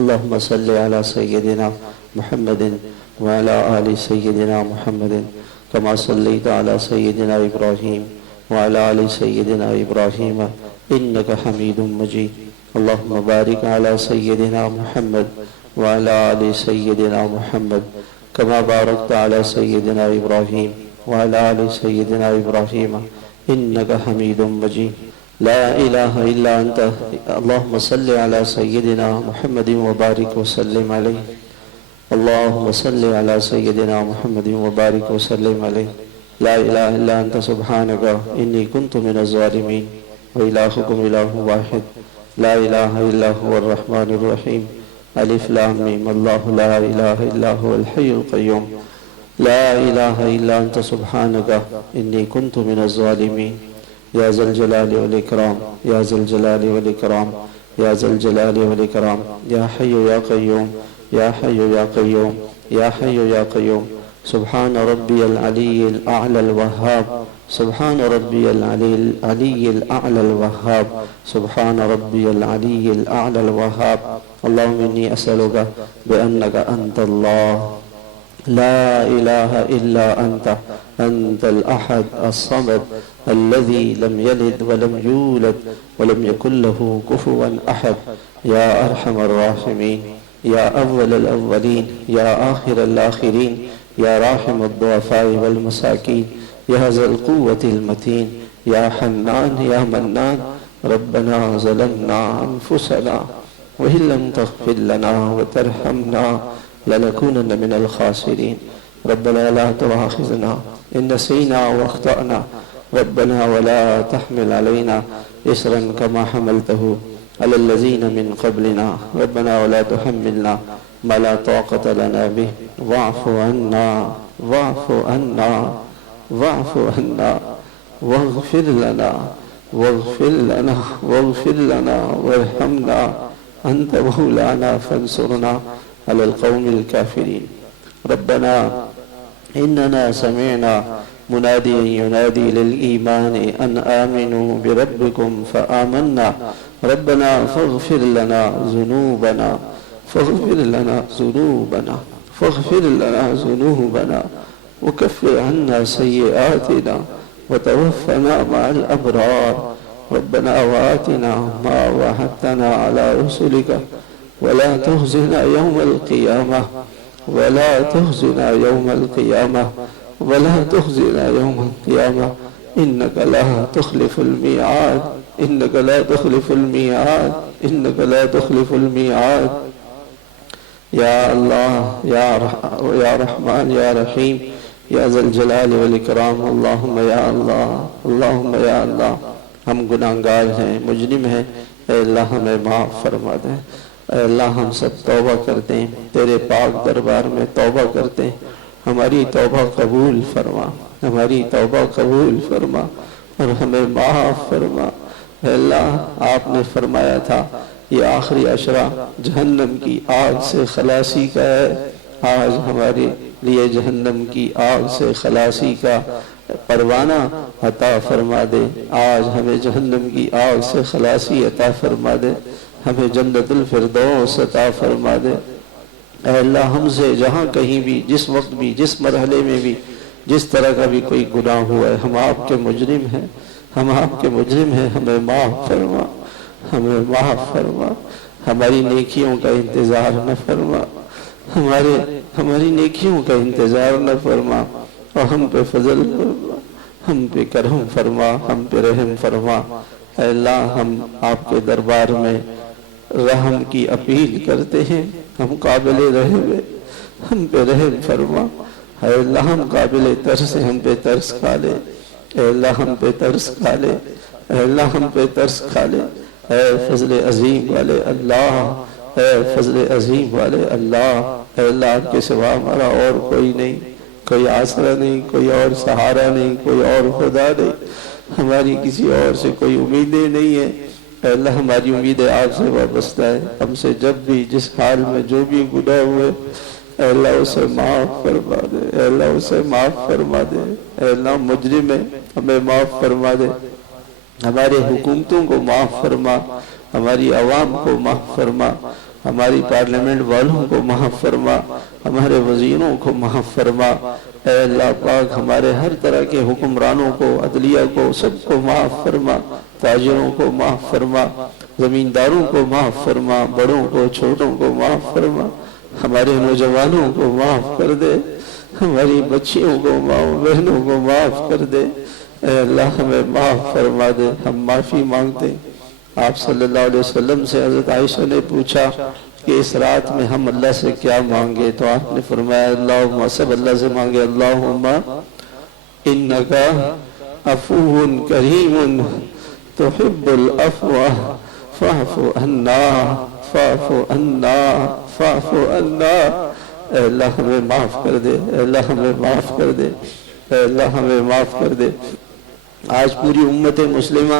اللهم صل على سيدنا محمد وعلى آل سيدنا محمد كما صليت على سيدنا إبراهيم وعلى آل سيدنا إبراهيم إنك حميد مجيد. اللهم بارك على سيدنا محمد وعلى آل سيدنا محمد كما باركت على سيدنا إبراهيم وعلى آل سيدنا إبراهيم إنك حميد مجيد. لا إله إلا أنت. اللهم صل على سيدنا محمد وبارك وسلم عليه. اللهم صل على سيدنا محمد وبارك وسلم عليه. لا إله إلا أنت سبحانك إني كنت من الظالمين. وإلهكم إله واحد لا إله إلا هو الرحمن الرحيم. ألف لام ميم. الله لا إله إلا هو الحي القيوم. لا إله إلا أنت سبحانك إني كنت من الظالمين. يا ذا الجلال والإكرام يا ذا الجلال والإكرام يا ذا الجلال والإكرام. يا حي يا قيوم يا حي يا قيوم يا حي يا قيوم. سبحان ربي العلي الأعلى الوهاب. سبحان ربي العلي الأعلى الوهاب. سبحان ربي العلي الأعلى الوهاب. اللهم إني أسألك بأنك أنت الله لا إله إلا أنت. أنت الأحد الصمد الذي لم يلد ولم يولد ولم يكن له كفوا أحد. يا أرحم الراحمين يا أول الأولين يا آخر الآخرين يا راحم الضعفاء والمساكين يا ذا القوة المتين يا حنان يا منان. ربنا ظلمنا أنفسنا وإن لم تغفر لنا وترحمنا لنكونن من الخاسرين. ربنا لا تؤاخذنا إن نسينا واخطأنا. ربنا ولا تحمل علينا إصرا كما حملته على الذين من قبلنا. ربنا ولا تحملنا ما لا طاقة لنا به. واعف عنا واعف عنا واعف عنا واغفر لنا واغفر لنا واغفر لنا وارحمنا. أنت مولانا فانصرنا على القوم الكافرين. ربنا إننا سمعنا مناديا ينادي للإيمان أن آمنوا بربكم فآمنا. ربنا فاغفر لنا ذنوبنا فاغفر لنا ذنوبنا فاغفر لنا ذنوبنا وكفر عنا سيئاتنا وتوفنا مع الأبرار. ربنا وآتنا ما وعدتنا على رسلك ولا تخزنا يوم القيامة ولا تخزنا يوم القيامة ولا تخزنا يوم القيامة. إنك لا تخلف الميعاد إنك لا تخلف الميعاد إنك لا تخلف الميعاد. يا الله يا رحمن يا رحيم یا ذا الجلال والاکرام. اللہم یا اللہ اللہم یا اللہ. ہم گناہگار ہیں مجرم ہیں. اے اللہ ہمیں معاف فرما دیں. اے اللہ ہم سب توبہ کرتے ہیں تیرے پاک دربار میں توبہ کرتے ہیں. ہماری توبہ قبول فرما ہماری توبہ قبول فرما اور ہمیں معاف فرما. اے اللہ آپ نے فرمایا تھا یہ آخری عشرہ جہنم کی آگ سے خلاصی کا ہے. آج ہمارے لیے جہنم کی آگ سے خلاصی کا پروانہ عطا فرما دے. آج ہمیں جہنم کی آگ سے خلاصی عطا فرما دے. ہمیں جنت الفردوس عطا فرما دے. اے اللہ ہم سے جہاں کہیں بھی جس وقت بھی جس مرحلے میں بھی جس طرح کا بھی کوئی گناہ ہوا ہے ہم آپ کے مجرم ہیں ہم آپ کے مجرم ہیں. ہمیں معاف فرما ہمیں معاف فرما. ہماری نیکیوں کا انتظار نہ فرما ہماری نیکیوں کا انتظار نہ فرما اور ہم پہ فضل فرما ہم پہ کرم فرما ہم پہ رحم فرما. اے اللہ ہم آپ کے دربار میں رحم کی اپیل کرتے ہیں. ہم قابل رحم ہیں ہم پہ رحم فرما. اے اللہ ہم قابل ترس ہیں ہم پہ ترس کھا لے. اے اللہ ہم پہ ترس کھا لے. اے اللہ ہم پہ ترس کھا لے. اے فضل عظیم والے اللہ اے فضل عظیم والے اللہ. اے اللہ آپ کے سوا ہمارا اور کوئی نہیں کوئی آسرا نہیں کوئی اور سہارا نہیں کوئی اور خدا نہیں. ہماری کسی اور سے کوئی امیدیں نہیں ہے. اے اللہ ہماری امیدیں آپ سے وابستہ ہے. ہم سے جب بھی جس حال میں جو بھی گناہ ہوئے اے اللہ اسے معاف فرما دے. اے اللہ اسے معاف فرما دے. اے اللہ مجرم ہے ہمیں معاف فرما دے. ہمارے حکومتوں کو معاف فرما ہماری عوام کو معاف فرما ہماری پارلیمنٹ والوں کو معاف فرما، ہمارے وزیروں کو معاف فرما، اے اللہ پاک ہمارے ہر طرح کے حکمرانوں کو، عدلیہ کو، سب کو معاف فرما، تاجروں کو معاف فرما، زمینداروں کو معاف فرما، بڑوں کو چھوٹوں کو معاف فرما، ہمارے نوجوانوں کو معاف کر دے، ہماری بچیوں کو، ماؤں بہنوں کو معاف کر دے، اے اللہ ہمیں معاف فرما دے، ہم معافی مانگتے ہیں۔ آپ صلی اللہ علیہ وسلم سے حضرت عائشہ نے پوچھا کہ اس رات میں ہم اللہ سے کیا مانگے، تو آپ نے فرمایا اللہم، سب اللہ سے مانگے اللہم انکا عفو کریم تحب العفو فاعف عنا فاعف عنا فاعف عنا۔ اے اللہ ہمیں معاف کر دے، اے اللہ ہمیں معاف کر دے، اے اللہ ہمیں معاف کر دے۔ آج پوری امت مسلمہ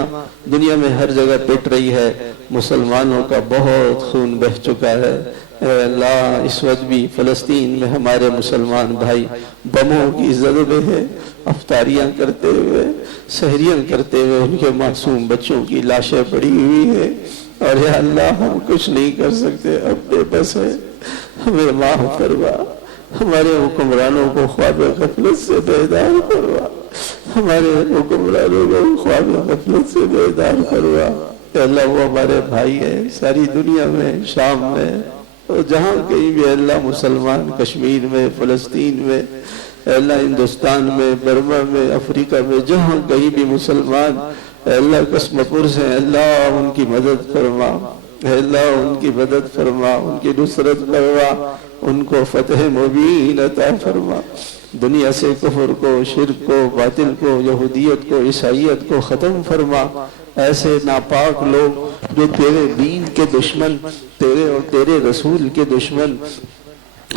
دنیا میں ہر جگہ پٹ رہی ہے، مسلمانوں کا بہت خون بہہ چکا ہے، اے اللہ اس وقت بھی فلسطین میں ہمارے مسلمان بھائی بموں کی زد میں ہیں، افطاریاں کرتے ہوئے، سحریاں کرتے ہوئے ان کے معصوم بچوں کی لاشیں پڑی ہوئی ہیں، اور یا اللہ ہم کچھ نہیں کر سکتے، اب بے بس ہے، ہمیں معاف فرما، ہمارے حکمرانوں کو خواب غفلت سے بیدار کروا، ہمارے حکمرانوں کو خواب غفلت سے بیدار کروا۔ کہ اللہ وہ ہمارے بھائی ہیں ساری دنیا میں، شام میں اور جہاں کہیں بھی، اللہ مسلمان کشمیر میں، فلسطین میں، اللہ ہندوستان میں، برما میں، افریقہ میں، جہاں کہیں بھی مسلمان اللہ قسم پرس ہیں، اللہ ان کی مدد فرما، اللہ ان کی مدد فرما، ان کی نصرت فرما، ان کو فتح مبین عطا فرما، دنیا سے کفر کو، شرک کو، باطل کو، یہودیت کو، عیسائیت کو ختم فرما۔ ایسے ناپاک لوگ جو تیرے دین کے دشمن، تیرے اور تیرے رسول کے دشمن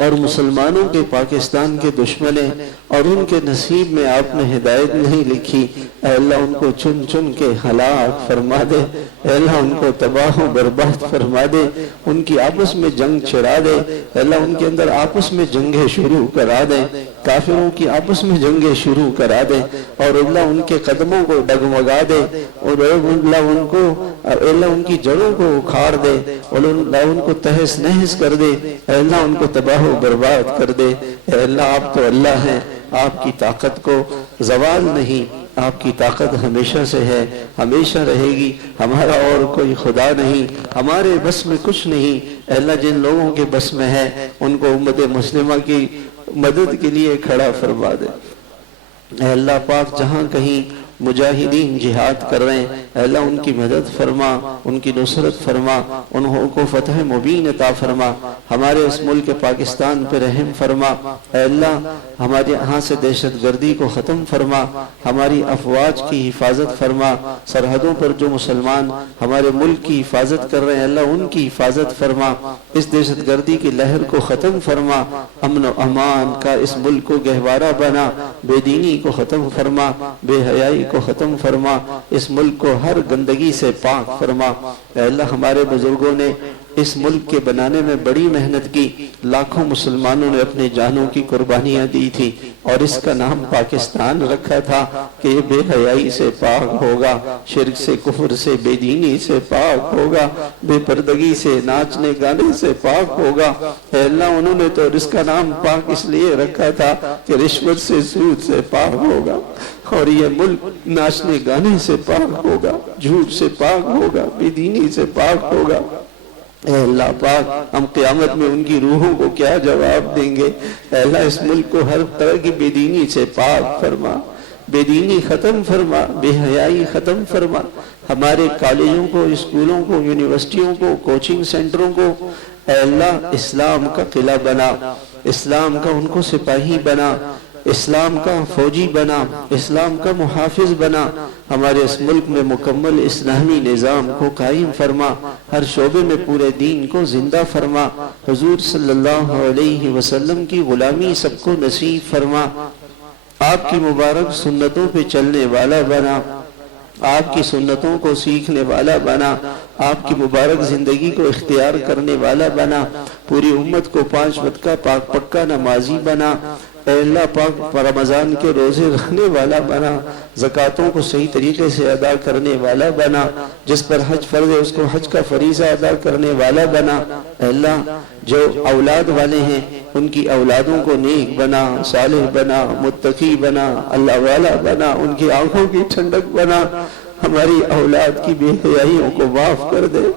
اور مسلمانوں کے، پاکستان کے دشمن ہیں، اور ان کے نصیب میں آپ نے ہدایت نہیں لکھی، اے اللہ ان کو چن چن کے ہلاک فرما دے، اے اللہ ان کو تباہ و برباد فرما دے، ان کی آپس میں جنگ چھڑا دے، اے اللہ ان کے اندر آپس میں جنگیں شروع کرا دے، کافروں کی آپس میں جنگیں شروع کرا دے، اور اللہ ان کے قدموں کو ڈگمگا دے، اور اللہ ان کو، اللہ ان کی جڑوں کو اکھاڑ دے، اور اللہ ان کو تہس نہس کر دے، اے اللہ ان کو تباہ و برباد کر دے۔ اے اللہ آپ تو اللہ ہیں، آپ کی طاقت کو زوال نہیں، آپ کی طاقت ہمیشہ سے ہے، ہمیشہ رہے گی، ہمارا اور کوئی خدا نہیں، ہمارے بس میں کچھ نہیں۔ اے اللہ جن لوگوں کے بس میں ہے ان کو امت مسلمہ کی مدد کے لیے کھڑا فرما دے۔ اے اللہ پاک جہاں کہیں مجاہدین جہاد کر رہے ہیں، اے اللہ ان کی مدد فرما، ان کی نصرت فرما، انہوں کو فتح مبین عطا فرما، ہمارے اس ملک پاکستان پہ رحم فرما، اے اللہ ہمارے یہاں سے دہشت گردی کو ختم فرما، ہماری افواج کی حفاظت فرما، سرحدوں پر جو مسلمان ہمارے ملک کی حفاظت کر رہے ہیں اللہ ان کی حفاظت فرما، اس دہشت گردی کی لہر کو ختم فرما، امن و امان کا اس ملک کو گہوارہ بنا، بے دینی کو ختم فرما، بے حیائی کو ختم فرما، اس ملک کو ہر گندگی سے پاک فرما۔ اے اللہ ہمارے بزرگوں نے اس ملک کے بنانے میں بڑی محنت کی، لاکھوں مسلمانوں نے اپنی جانوں کی قربانیاں دی تھی، اور اس کا نام پاکستان رکھا تھا کہ یہ بے حیائی سے پاک ہوگا، شرک سے، کفر سے، بے دینی سے پاک ہوگا، بے پردگی سے، ناچنے گانے سے پاک ہوگا۔ اے اللہ انہوں نے تو اس کا نام پاک اس لیے رکھا تھا کہ رشوت سے، سود سے پاک ہوگا، اور یہ ملک ناچنے گانے سے پاک ہوگا، جھوٹ سے پاک ہوگا، بے دینی سے پاک ہوگا۔ اے اللہ پاک ہم قیامت میں ان کی روحوں کو کیا جواب دیں گے؟ اے اللہ اس ملک کو ہر طرح کی بے دینی سے پاک فرما، بے دینی ختم فرما، بے حیائی ختم فرما، ہمارے کالجوں کو، اسکولوں کو، یونیورسٹیوں کو، کوچنگ سینٹروں کو اے اللہ اسلام کا قلعہ بنا، اسلام کا ان کو سپاہی بنا، اسلام کا فوجی بنا، اسلام کا محافظ بنا، ہمارے اس ملک میں مکمل اسلامی نظام کو قائم فرما، ہر شعبے میں پورے دین کو زندہ فرما، حضور صلی اللہ علیہ وسلم کی غلامی سب کو نصیب فرما، آپ کی مبارک سنتوں پہ چلنے والا بنا، آپ کی سنتوں کو سیکھنے والا بنا، آپ کی مبارک زندگی کو اختیار کرنے والا بنا، پوری امت کو 5 وقت کا پاک پکا نمازی بنا، اے اللہ پاک رمضان کے روزے رکھنے والا بنا، زکاتوں کو صحیح طریقے سے ادا کرنے والا بنا، جس پر حج فرض ہے اس کو حج کا فریضہ ادا کرنے والا بنا۔ اے اللہ جو اولاد والے ہیں ان کی اولادوں کو نیک بنا، صالح بنا، متقی بنا، اللہ والا بنا، ان کی آنکھوں کی ٹھنڈک بنا۔ ہماری اولاد کی بے حیائیوں کو معاف کر دے،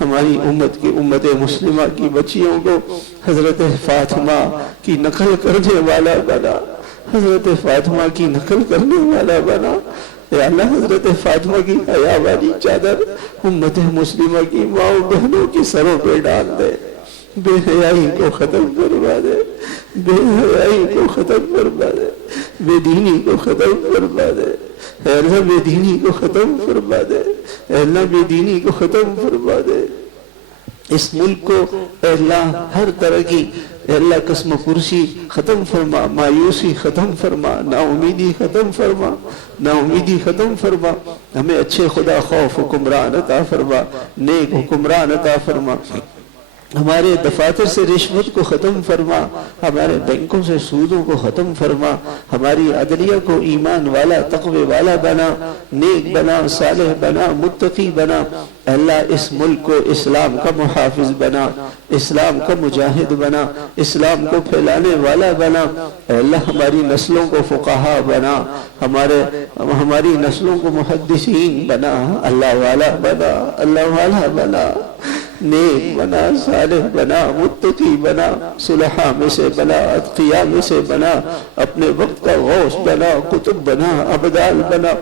ہماری امت مسلمہ کی بچیوں کو حضرت فاطمہ کی نقل کرنے والا بنا، حضرت فاطمہ کی نقل کرنے والا بنا۔ اے اللہ حضرت فاطمہ کی حیا والی چادر امت مسلمہ کی ماں بہنوں کی سروں پہ ڈال دے، بے حیائی کو ختم فرما دے، بے حیائی کو ختم فرما دے، بے دینی کو ختم فرما دے، اے اللہ بے دینی کو ختم فرما دے، اے اللہ بے دینی کو ختم فرما دے۔ اس ملک کو اے اللہ ہر طرح کی اے اللہ قسم پرسی ختم فرما، مایوسی ختم فرما، نا امیدی ختم فرما، نا امیدی ختم فرما۔ ہمیں اچھے خدا خوف حکمران عطا فرما، نیک حکمران عطا فرما۔ ہمارے دفاتر سے رشوت کو ختم فرما، ہمارے بینکوں سے سودوں کو ختم فرما، ہماری عدلیہ کو ایمان والا تقوی والا بنا، نیک بنا، صالح بنا، متقی بنا۔ اللہ اس ملک کو اسلام کا محافظ بنا، اسلام کا مجاہد بنا، اسلام کو پھیلانے والا بنا۔ اے اللہ ہماری نسلوں کو فقہا بنا، ہماری نسلوں کو محدثین بنا، اللہ والا بنا، اللہ والا بنا، نیک بنا، صالح بنا، متقی بنا، صلحاء میں سے بنا، اتقیاء میں سے بنا، اپنے وقت کا غوث بنا، قطب بنا، ابدال بنا۔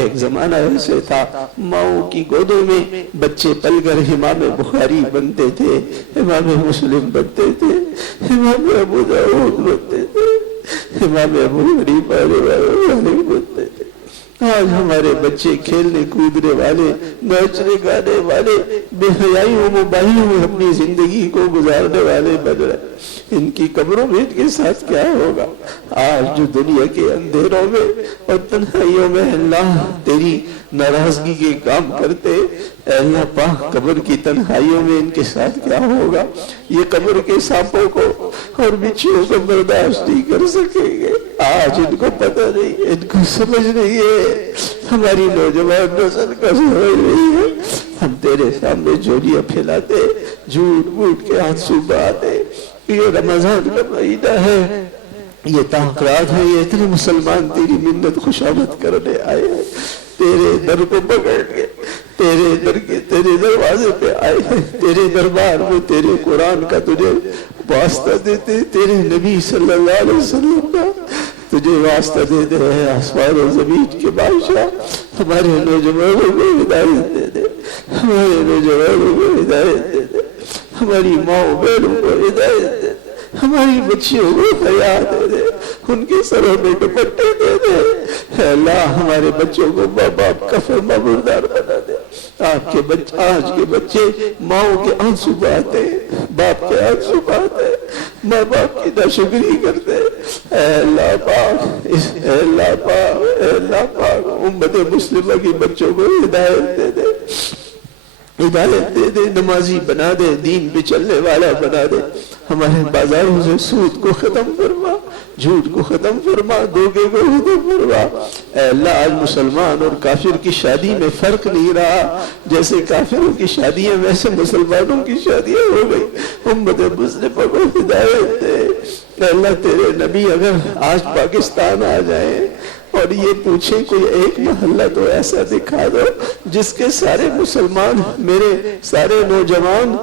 ایک زمانہ ایسے تھا ماؤں کی گودوں میں بچے پل کر امام بخاری بنتے تھے، امام مسلم بنتے تھے، امام ابو داؤد بنتے تھے، امام ابو حنیفہ بنتے تھے۔ آج ہمارے بچے کھیلنے کودنے والے، ناچنے گانے والے، بے حیائی و موبائلوں میں اپنی زندگی کو گزارنے والے بن رہے۔ ان کی قبروں میں ان کے ساتھ کیا ہوگا؟ آج جو دنیا کے اندھیروں میں اور تنہائیوں میں اللہ تیری ناراضگی کے کام کرتے، اے اللہ پاک قبر کی تنہائیوں میں ان کے ساتھ کیا ہوگا؟ یہ قبر کے سانپوں کو اور بچھیوں کو برداشت نہیں کر سکیں گے۔ آج ان کو پتہ نہیں، ان کو سمجھ نہیں ہے، ہماری نوجوان نسل کا سمجھ نہیں ہے۔ ہم تیرے سامنے جھولیاں پھیلاتے، جھوٹ موٹ کے آنسو بہاتے۔ یہ رمضان کا مہینہ ہے، یہ تحقیرات ہے، یہ اتنے مسلمان تیری منت خوشامد کرنے آئے ہیں، تیرے در کو پکڑ کے تیرے دروازے پہ آئے ہیں، تیرے دربار میں تیرے قرآن کا تجھے واسطہ دیتے، تیرے نبی صلی اللہ علیہ وسلم کا تجھے واسطہ دیتے ہیں۔ آسمان و زمین کے بادشاہ ہمارے نوجوانوں کو ہدایت دے دے، ہمارے نوجوانوں کو ہدایت دے دے، ہماری ماں بہنوں کو ہدایت دے دے، ہماری بچیوں کو حیا دے دے، ان کے سروں میں دوپٹے دے دے۔ اے اللہ ہمارے بچوں کو ماں باپ کا فرما بردار بنا دے۔ آج کے بچے ماؤں کے آنسو بہاتے، باپ کے آنسو بہاتے، ماں باپ کی ناشکری کرتے۔ اے اللہ پاک، اے اللہ پاک، اے اللہ پاک امت مسلمہ کی بچوں کو ہدایت دے دے، ہدایت دے دے، نمازی بنا دے، دین پہ چلنے والا بنا دے۔ ہمارے بازاروں سے سود کو ختم فرما، جھوٹ کو ختم فرما، دھوکے کو ختم فرما۔ اے اللہ آج مسلمان اور کافر کی شادی میں فرق نہیں رہا، جیسے کافروں کی شادیاں ویسے مسلمانوں کی شادیاں ہو گئی۔ امت مسلمہ کو ہدایت دے۔ اے اللہ تیرے نبی اگر آج پاکستان آ جائیں اور یہ پوچھیں کوئی ایک محلہ تو ایسا دکھا دو جس کے سارے مسلمان، میرے سارے نوجوان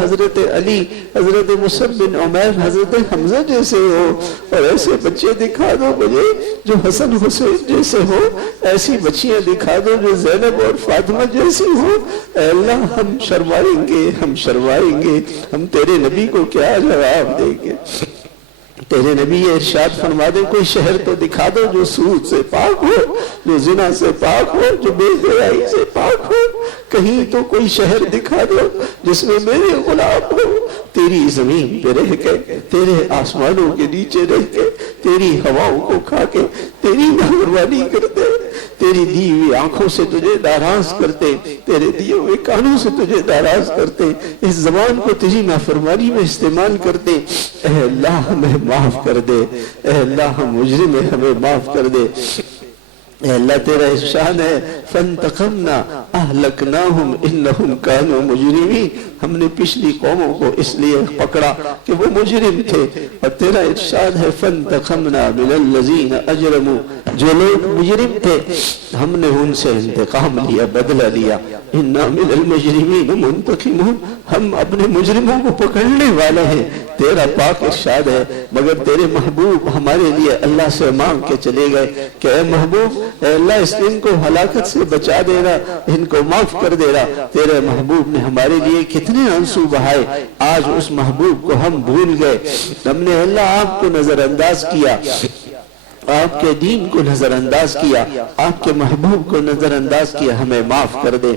حضرت علی، حضرت مصعب بن عمیر، حضرت حمزہ جیسے ہو، اور ایسے بچے دکھا دو مجھے جو حسن حسین جیسے ہو، ایسی بچیاں دکھا دو جو زینب اور فاطمہ جیسی ہو۔ اے اللہ ہم شرمائیں گے، ہم تیرے نبی کو کیا جواب دیں گے؟ تیرے نبی یہ ارشاد فرما دے کوئی شہر تو دکھا دو جو سود سے پاک ہو، جو زنا سے پاک ہو، جو بے حیائی سے پاک ہو۔ کہیں تو کوئی شہر دکھا دو جس میں میرے غلام ہو، تیری زمین پہ رہ کے، تیرے آسمانوں کے نیچے رہ کے، تیری ہواؤں کو کھا کے تیری نافرمانی کرتے۔ تیری دی ہوئی آنکھوں سے تجھے ناراض کرتے، تیرے دیے ہوئے کانوں سے تجھے ناراض کرتے، اس زبان کو تیری نافرمانی میں استعمال کرتے، اے اللہ ہمیں معاف کر دے، اے اللہ ہم مجرم ہیں، ہمیں معاف کر دے۔ اے اللہ تیرا ارشاد ہے فانتقمنا اہلکناہم انہم کانوا مجرمین، ہم نے پچھلی قوموں کو اس لیے پکڑا کہ وہ مجرم تھے، اور تیرا ارشاد ہے فانتقمنا من الذین اجرموا، جو لوگ مجرم تھے ہم نے ان سے انتقام لیا، بدلہ لیا، انا من المجرمین منتقمون، ہم اپنے مجرموں کو پکڑنے والے ہیں۔ تیرا پاک ارشاد ہے مگر تیرے محبوب ہمارے لیے اللہ سے مانگ کے چلے گئے کہ اے محبوب، اے اللہ اس ان کو ہلاکت سے بچا دے رہا، ان کو معاف کر دے رہا۔ تیرے محبوب نے ہمارے لیے کتنے آنسو بہائے، آج اس محبوب کو ہم بھول گئے، ہم نے اللہ آپ کو نظر انداز کیا، آپ کے دین کو نظر انداز کیا، آپ کے محبوب کو نظر انداز کیا، ہمیں معاف کر دے۔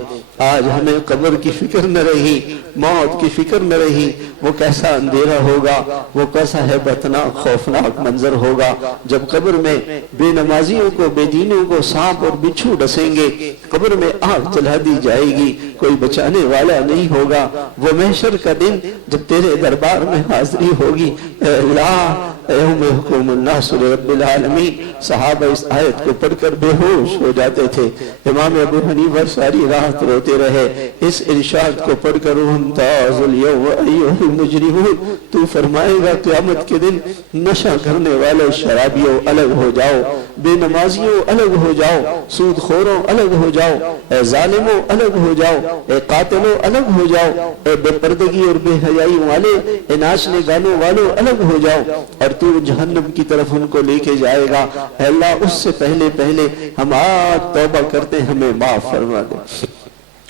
آج ہمیں قبر کی فکر نہ رہی، موت کی فکر نہ رہی، وہ کیسا اندھیرا ہوگا، وہ کیسا ہیبتناک خوفناک منظر ہوگا جب قبر میں بے نمازیوں کو، بے دینوں کو سانپ اور بچھو ڈسیں گے، قبر میں آگ جلا دی جائے گی، کوئی بچانے والا نہیں ہوگا۔ وہ محشر کا دن جب تیرے دربار میں حاضری ہوگی، اے اللہ یوم یقوم الناس لرب العالمین، صحابہ اس آیت کو پڑھ کر بے ہوش ہو جاتے تھے۔ امام ابو حنیفہ ساری رات روتے رہے اس ارشاد کو پڑھ کر، وَامْتَازُوا الْيَوْمَ أَيُّهَا الْمُجْرِمُونَ، تو فرمائے گا قیامت کے دن نشہ کرنے والے شرابیوں الگ ہو جاؤ، بے نمازیوں الگ ہو جاؤ، سود خوروں الگ ہو جاؤ، اے ظالموں الگ ہو جاؤ، اے قاتلوں الگ ہو جاؤ، اے بے پردگی اور بے حیائی والے، اے ناچنے گانوں والوں الگ ہو جاؤ، اور تو جہنم کی طرف ان کو لے کے جائے گا۔ اے اللہ اس سے پہلے ہم آج توبہ کرتے، ہمیں معاف فرما دے۔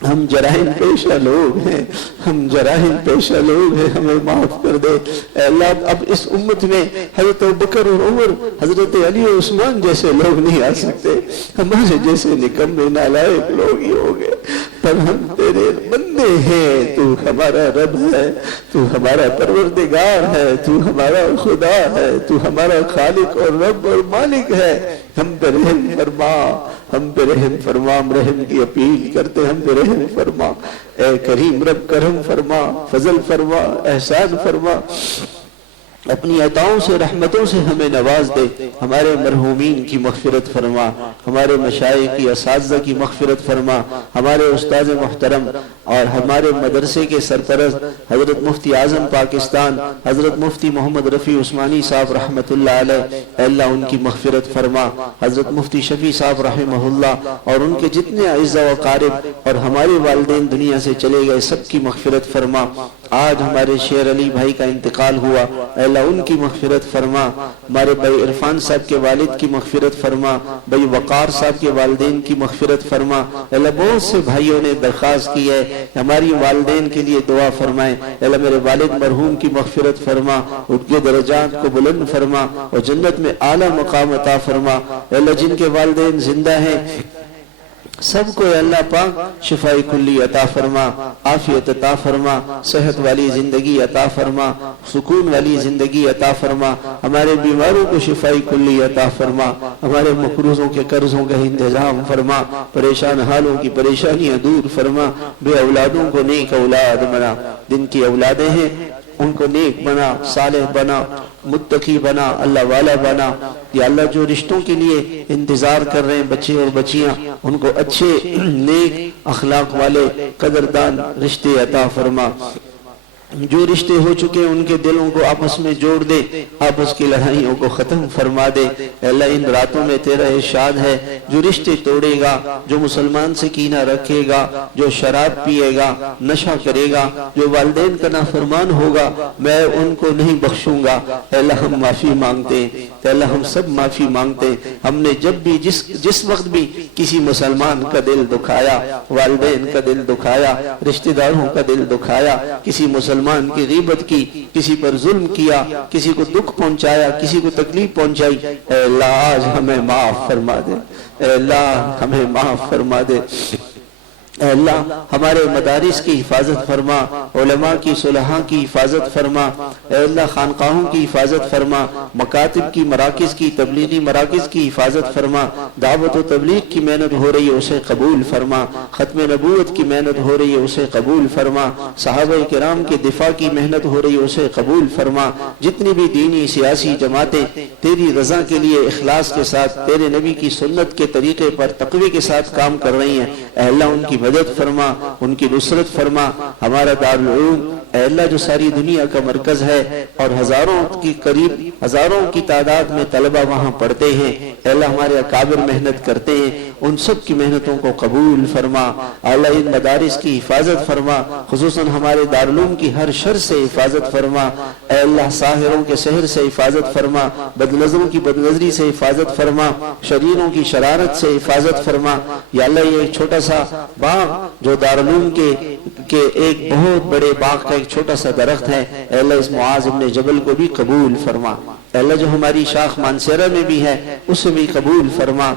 ہم جرائم پیشہ لوگ ہیں، ہم جرائم پیشہ لوگ ہیں، ہمیں معاف کر دے۔ اے اللہ اب اس امت میں حضرت ابوبکر اور عمر، حضرت علی اور عثمان جیسے لوگ نہیں آ سکتے، ہمارے جیسے نکمے نالائق لوگ ہی ہو گئے، پر ہم تیرے بندے ہیں، تو ہمارا رب ہے، تو ہمارا پروردگار ہے، تو ہمارا خدا ہے، تو ہمارا خالق اور رب اور مالک ہے، ہم پہ رحم فرما، ہم پہ رحم فرما، ہم رحم کی اپیل کرتے، ہم پہ رحم فرما، اے کریم رب کرم فرما، فضل فرما، احسان فرما، اپنی عطاؤں سے رحمتوں سے ہمیں نواز دے، ہمارے مرحومین کی مغفرت فرما، ہمارے مشائخ کی اساتذہ کی مغفرت فرما، ہمارے استاد محترم اور ہمارے مدرسے کے سرپرست حضرت مفتی اعظم پاکستان حضرت مفتی محمد رفیع عثمانی صاحب رحمت اللہ علیہ، اے اللہ ان کی مغفرت فرما، حضرت مفتی شفیع صاحب رحمہ اللہ اور ان کے جتنے اعزاء و اقارب اور ہمارے والدین دنیا سے چلے گئے سب کی مغفرت فرما۔ آج ہمارے شیر علی بھائی کا انتقال ہوا، اے اللہ ان کی مغفرت فرما، ہمارے بھائی عرفان صاحب کے والد کی مغفرت فرما، بھائی وقار صاحب کے والدین کی مغفرت فرما۔ اے اللہ بہت سے بھائیوں نے درخواست کی ہے ہماری والدین کے لیے دعا فرمائیں، اے اللہ میرے والد مرحوم کی مغفرت فرما، ان کے درجات کو بلند فرما اور جنت میں اعلیٰ مقام عطا فرما۔ اے اللہ جن کے والدین زندہ ہیں سب کو اے اللہ پاک شفائی کلی عطا فرما، عافیت عطا فرما، صحت والی زندگی عطا فرما، سکون والی زندگی عطا فرما، ہمارے بیماروں کو شفائی کلی عطا فرما، ہمارے مقروضوں کے قرضوں کا انتظام فرما، پریشان حالوں کی پریشانیاں دور فرما، بے اولادوں کو نیک اولاد بنا، جن کی اولادیں ہیں ان کو نیک بنا، صالح بنا، متقی بنا، اللہ والا بنا۔ یا اللہ جو رشتوں کے لیے انتظار کر رہے ہیں بچے اور بچیاں، ان کو اچھے نیک اخلاق والے قدردان رشتے عطا فرما۔ جو رشتے ہو چکے ان کے دلوں کو آپس میں جوڑ دے، آپس کی لڑائیوں کو ختم فرما دے۔ اے اللہ ان راتوں میں تیرا ارشاد ہے جو رشتے توڑے گا، جو مسلمان سے کینہ رکھے گا، جو شراب پیے گا، نشہ کرے گا، جو والدین کا نافرمان ہوگا، میں ان کو نہیں بخشوں گا۔ اے اللہ ہم معافی مانگتے ہیں، اے اللہ ہم سب معافی مانگتے ہیں۔ ہم نے جب بھی جس وقت بھی کسی مسلمان کا دل دکھایا، والدین کا دل دکھایا، رشتہ داروں کا دل دکھایا، کسی مسلمان کی غیبت کی، کسی پر ظلم کیا، کسی کو دکھ پہنچایا، کسی کو تکلیف پہنچائی، اے اللہ آج ہمیں معاف فرما دے، اے اللہ ہمیں معاف فرما دے۔ اے اللہ ہمارے مدارس کی حفاظت فرما، علماء کی صلحاء کی حفاظت فرما، اے اللہ خانقاہوں کی حفاظت فرما، مکاتب کی مراکز کی تبلیغی مراکز کی حفاظت فرما، دعوت و تبلیغ کی محنت ہو رہی ہے اسے قبول فرما، ختم نبوت کی محنت ہو رہی ہے اسے قبول فرما، صحابہ کرام کے دفاع کی محنت ہو رہی ہے اسے قبول فرما، جتنی بھی دینی سیاسی جماعتیں تیری رضا کے لیے اخلاص کے ساتھ تیرے نبی کی سنت کے طریقے پر تقوی کے ساتھ کام کر رہی ہیں، اے اللہ ان کی مدد فرما، ان کی نصرت فرما۔ ہمارا دارالعلوم اے اللہ جو ساری دنیا کا مرکز ہے اور ہزاروں کی قریب ہزاروں کی تعداد میں طلبہ وہاں پڑھتے ہیں، اے اللہ ہمارے اکابر محنت کرتے ہیں، ان سب کی محنتوں کو قبول فرما، اللہ ان مدارس کی حفاظت فرما، خصوصاً ہمارے دارالعلوم کی ہر شر سے حفاظت فرما، اے اللہ ساحروں کے سحر سے حفاظت فرما، بدنظروں کی بدنظری سے حفاظت فرما، شریروں کی شرارت سے حفاظت فرما۔ یا اللہ یہ ایک چھوٹا سا باغ جو دارالعلوم کے ایک بہت بڑے باغ کا ایک چھوٹا سا درخت ہے، اے اللہ اس معاذ ابن جبل کو بھی قبول فرما، اے اللہ جو ہماری شاخ مانسیرہ میں بھی ہے اسے بھی قبول فرما،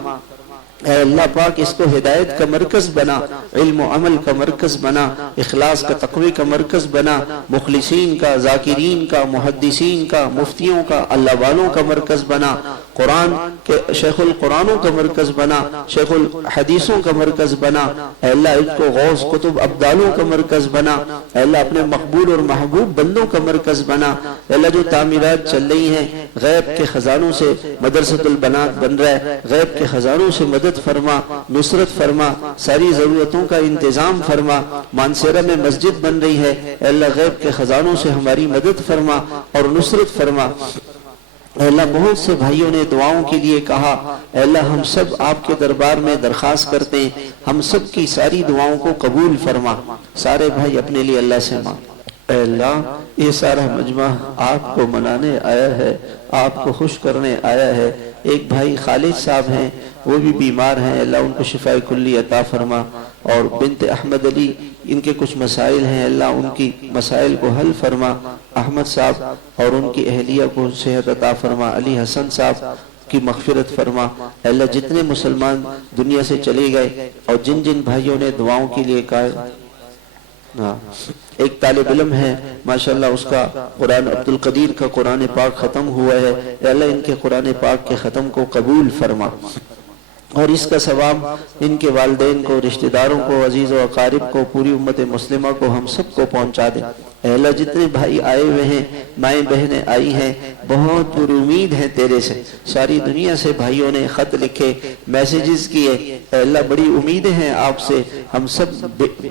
اے اللہ پاک اس کو ہدایت کا مرکز بنا، علم و عمل کا مرکز بنا، اخلاص کا تقوی کا مرکز بنا، مخلصین کا، ذاکرین کا، محدثین کا، مفتیوں کا، اللہ والوں کا مرکز بنا، قرآن کے شیخ القرآنوں کا مرکز بنا، شیخ الحدیثوں کا مرکز بنا، اے اللہ اس کو غوث کتب ابدالوں کا مرکز بنا، اے اللہ اپنے مقبول اور محبوب بندوں کا مرکز بنا، اے اللہ جو تعمیرات چل رہی ہیں غیب کے خزانوں سے مدرسۃ البنات بن رہا ہے، غیب کے خزانوں سے مدد فرما، نصرت فرما، ساری ضرورتوں کا انتظام فرما، مانسیرہ میں مسجد بن رہی ہے، اے اللہ غیب کے خزانوں سے ہماری مدد فرما اور نصرت فرما۔ اے اللہ بہت سے بھائیوں نے دعاؤں کے لیے کہا، اے اللہ ہم سب آپ کے دربار میں درخواست کرتے ہیں، ہم سب کی ساری دعاؤں کو قبول فرما۔ سارے بھائی اپنے لیے اللہ سے مانگ۔ اے اللہ یہ سارا مجمع آپ کو منانے آیا ہے، آپ کو خوش کرنے آیا ہے۔ ایک بھائی خالد صاحب ہیں، وہ بھی بیمار ہیں، اللہ ان کو شفاء کلی عطا فرما، اور بنت احمد علی ان کے کچھ مسائل ہیں، اللہ ان کی مسائل کو حل فرما۔ احمد صاحب اور ان کی اہلیہ کو صحت عطا فرما۔ علی حسن صاحب کی مغفرت فرما۔ اے اللہ جتنے مسلمان دنیا سے چلے گئے اور جن جن بھائیوں نے دعاؤں کے لیے کہا، ایک طالب علم ہے ماشاءاللہ اس کا قرآن عبد القدیر کا قرآن پاک ختم ہوا ہے، اے اللہ ان کے قرآن پاک کے ختم کو قبول فرما، اور اس کا ثواب ان کے والدین کو، رشتہ داروں کو، عزیز و اقارب کو، پوری امت مسلمہ کو، ہم سب کو پہنچا دے۔ اے اللہ جتنے بھائی آئے ہوئے ہیں، مائیں بہنیں آئی ہیں، بہت پر امید ہیں تیرے سے، ساری دنیا سے بھائیوں نے خط لکھے، میسیجز کیے، اے اللہ بڑی امیدیں ہیں آپ سے، ہم سب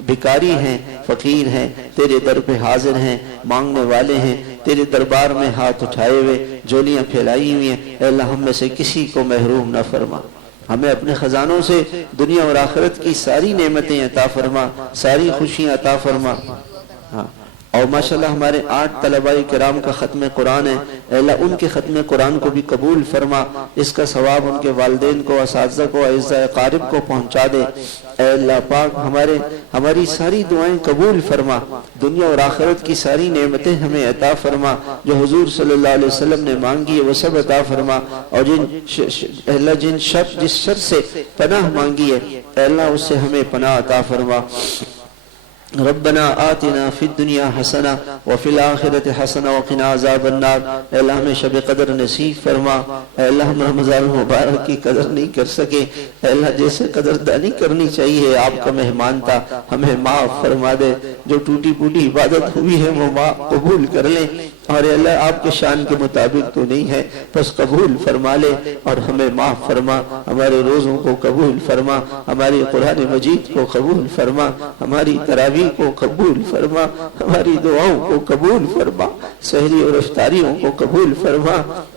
بھکاری ہیں، فقیر ہیں، تیرے در پہ حاضر ہیں، مانگنے والے ہیں، تیرے دربار میں ہاتھ اٹھائے ہوئے، جولیاں پھیلائی ہوئی ہیں، اے اللہ ہم میں سے کسی کو محروم نہ فرما، ہمیں اپنے خزانوں سے دنیا اور آخرت کی ساری نعمتیں عطا فرما، ساری خوشیاں عطا فرما۔ اور ماشاءاللہ ہمارے 8 طلباء کرام کا ختم قرآن ہے، اے اللہ ان کے ختم قرآن کو بھی قبول فرما، اس کا ثواب ان کے والدین کو، اساتذہ کو، اعزاء اقارب کو پہنچا دے۔ اے اللہ پاک ہماری ساری دعائیں قبول فرما، دنیا اور آخرت کی ساری نعمتیں ہمیں عطا فرما، جو حضور صلی اللہ علیہ وسلم نے مانگی ہے وہ سب عطا فرما، اور جس شر سے پناہ مانگی ہے اے اللہ اس سے ہمیں پناہ عطا فرما۔ ربنا آتنا فی الدنیا حسنہ وفی الآخرت حسنہ وقنا عذاب النار۔ اے اللہ ہمیں شب قدر نصیب فرما۔ اے اللہ ہم رمضان مبارک کی قدر نہیں کر سکے، اے اللہ جیسے قدردانی کرنی چاہیے، آپ کا مہمان تھا، ہمیں معاف فرما دے، جو ٹوٹی پوٹی عبادت ہوئی ہے وہ قبول کر لیں، اور اے اللہ آپ کے شان کے مطابق تو نہیں ہے بس قبول فرما لے اور ہمیں معاف فرما، ہمارے روزوں کو قبول فرما، ہماری قرآن مجید کو قبول فرما، ہماری تراویح کو قبول فرما، ہماری دعاؤں کو قبول فرما، سحری اور افطاریوں کو قبول فرما،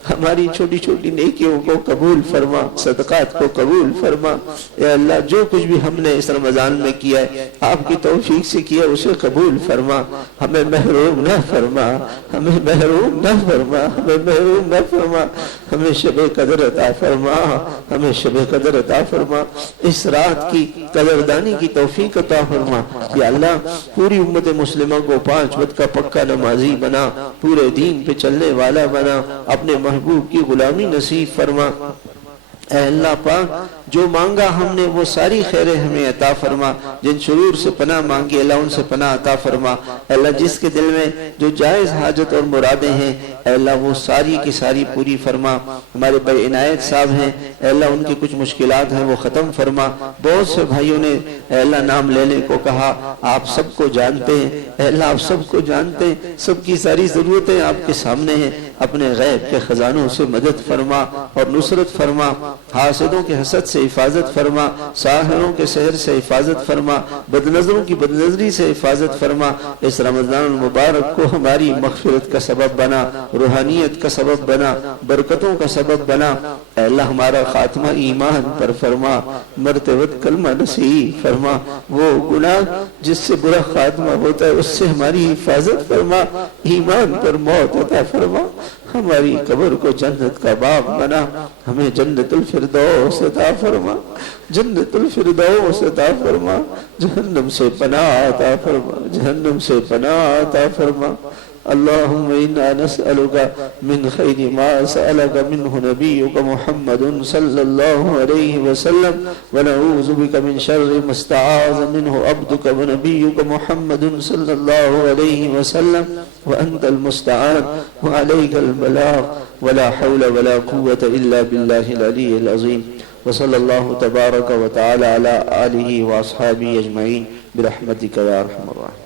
ہماری چھوٹی چھوٹی نیکیوں کو قبول فرما، صدقات کو قبول فرما۔ اے اللہ جو کچھ بھی ہم نے اس رمضان میں کیا ہے آپ کی توفیق سے کیا اسے قبول فرما، ہمیں محروم نہ فرما، ہمیں محروم نہ فرما، ہمیں محروم نہ فرما، ہمیں شب قدر عطا فرما، ہمیں شب قدر عطا فرما، اس رات کی قدردانی کی توفیق عطا فرما۔ یا اللہ پوری امت مسلمہ کو 5 وقت کا پکا نمازی بنا، پورے دین پہ چلنے والا بنا، اپنے محبوب کی غلامی نصیب فرما۔ اے اللہ پاک جو مانگا ہم نے وہ ساری خیریں ہمیں عطا فرما، جن شرور سے پناہ مانگی اللہ ان سے پناہ عطا فرما۔ اے اللہ جس کے دل میں جو جائز حاجت اور مرادیں ہیں اے اللہ وہ ساری کی ساری پوری فرما۔ ہمارے بڑے عنایت صاحب ہیں اے اللہ ان کی کچھ مشکلات ہیں وہ ختم فرما۔ بہت سے بھائیوں نے اے اللہ نام لینے کو کہا، آپ سب کو جانتے ہیں اے اللہ، آپ سب کو جانتے ہیں، سب کی ساری ضرورتیں آپ کے سامنے ہیں، اپنے غیب کے خزانوں سے مدد فرما اور نصرت فرما، حاسدوں کے حسد سے حفاظت فرما، ساحروں کے سحر سے حفاظت فرما، بدنظروں کی بدنظری سے حفاظت فرما۔ اس رمضان المبارک کو ہماری مغفرت کا سبب بنا، روحانیت کا سبب بنا، برکتوں کا سبب بنا۔ اے اللہ ہمارا خاتمہ ایمان پر فرما، مرتے وقت کلمہ نصیب فرما، وہ گناہ جس سے برا خاتمہ ہوتا ہے اس سے ہماری حفاظت فرما، ایمان پر موت عطا فرما، ہماری قبر کو جنت کا باغ بنا، ہمیں جنت الفردوس عطا فرما، جنت الفردوس عطا فرما، جہنم سے پناہ عطا فرما، جہنم سے پناہ عطا فرما۔ اللہم انا نسألک من خیر ما سألک منہ نبیک محمد صلی اللہ علیہ وسلم ونعوذ بک من شر ما استعاذ منہ عبدک ونبیک محمد صلی اللہ علیہ وسلم وانت المستعان وعلیک البلاغ ولا حول ولا قوة الا باللہ العلی العظیم وصلی اللہ تبارک وتعالی علی آلہ واصحابہ اجمعین برحمتک یا ارحم الراحمین۔